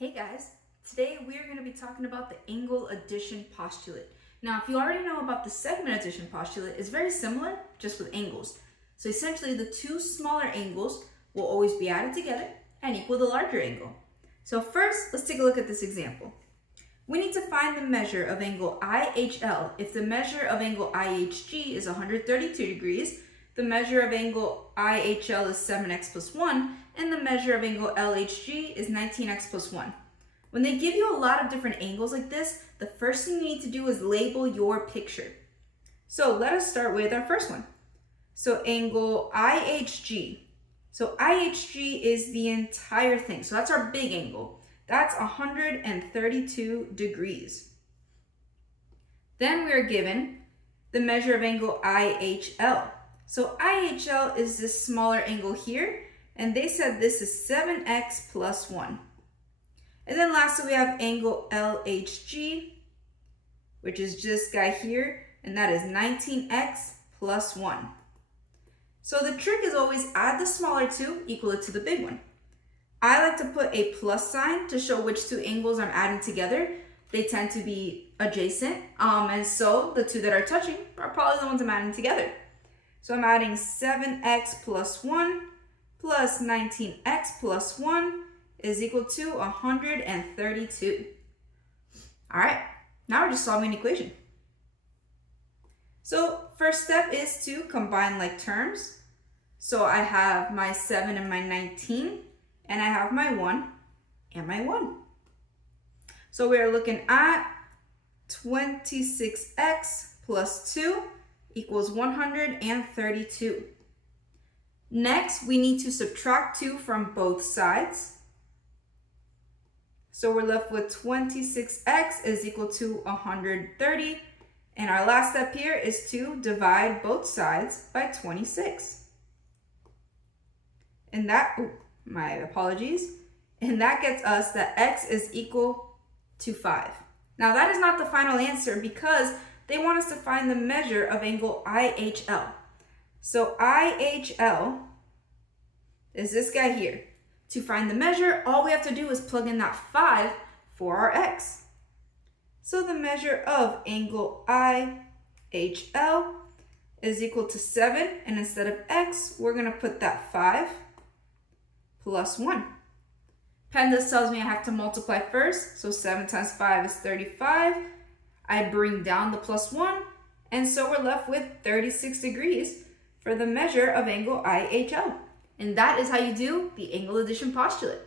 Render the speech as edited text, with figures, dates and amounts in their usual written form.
Hey guys, today we are going to be talking about the angle addition postulate. Now, if you already know about the segment addition postulate, it's very similar, just with angles. So essentially, the two smaller angles will always be added together and equal the larger angle. So first, let's take a look at this example. We need to find the measure of angle IHL if the measure of angle IHG is 132 degrees, the measure of angle IHL is 7x plus 1, and the measure of angle LHG is 19x plus 1. When they give you a lot of different angles like this, the first thing you need to do is label your picture. So let us start with our first one. So angle IHG. So IHG is the entire thing. So that's our big angle. That's 132 degrees. Then we are given the measure of angle IHL. So IHL is this smaller angle here, and they said this is 7x plus 1. And then lastly, we have angle LHG, which is this guy here, and that is 19x plus 1. So the trick is always add the smaller two, equal it to the big one. I like to put a plus sign to show which two angles I'm adding together. They tend to be adjacent, and so the two that are touching are probably the ones I'm adding together. So I'm adding 7x plus 1 plus 19x plus 1 is equal to 132. All right, now we're just solving an equation. So first step is to combine like terms. So I have my 7 and my 19, and I have my 1 and my 1. So we're looking at 26x plus 2 equals 132. Next, we need to subtract 2 from both sides. So we're left with 26x is equal to 130. And our last step here is to divide both sides by 26. And that, my apologies. And that gets us that x is equal to 5. Now that is not the final answer because they want us to find the measure of angle IHL. So IHL is this guy here. To find the measure, all we have to do is plug in that 5 for our x. So the measure of angle IHL is equal to 7, and instead of x, we're going to put that 5 plus 1. PEMDAS tells me I have to multiply first, so 7 times 5 is 35. I bring down the plus 1, and so we're left with 36 degrees for the measure of angle IHL. And that is how you do the angle addition postulate.